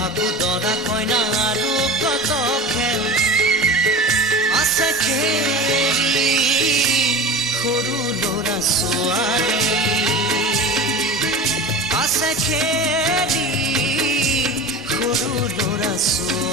ভাবু দৰা কইনা আৰু কত খেল আছে খেলি সৰু ল'ৰা ছোৱালী আছে খেলি সৰু ল'ৰা ছোৱালী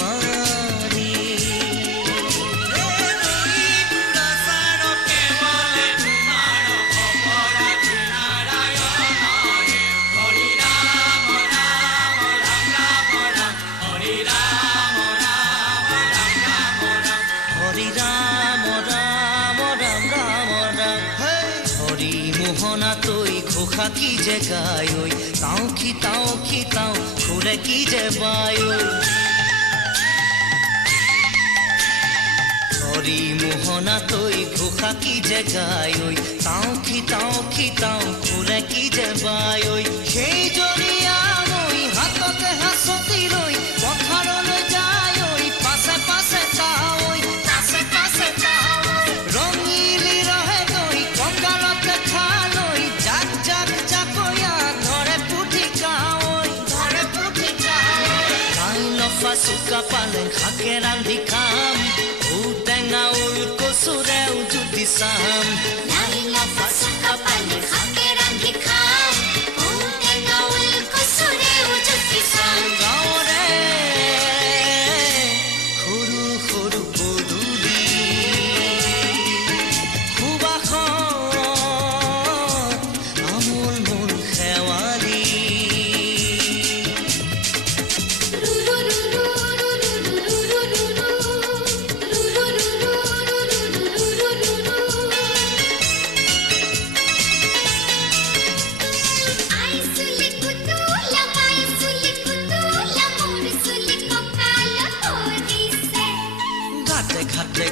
ঘোষা কি যে গায় ঐ তাও খিতাও ঘুরে কি যে বায় হরি মোহনা তৈ ঘোষা কি যে গায় ঐ তাও খিতাও ঘুরে কি যে বায় সেই জরিয়া মই হাততে হাসতি রই পথারলৈ যায় পাছে পাছে তাই পাছে তাই রঙিলি রহে তৈ কঙ্গালতে খালৈ জাক জাক জাকয়া ধরে পুঠি কাই কাই লফা চুকা পালেং শাকে ৰান্ধি খাম ঔটেঙা ওল কচুৰেও জুতি চাম নাই লফা চুকা পালেং শাকে ৰান্ধি খাম ঔটেঙা ওল কচুৰেও জুতি চাম গাঁৱৰে সৰু সৰু পদূলি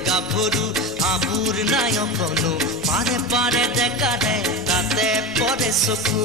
গাভৰু আবুৰ নাই অকনো পাৰে পাৰে ডেকাৰে তাতে পৰে চকু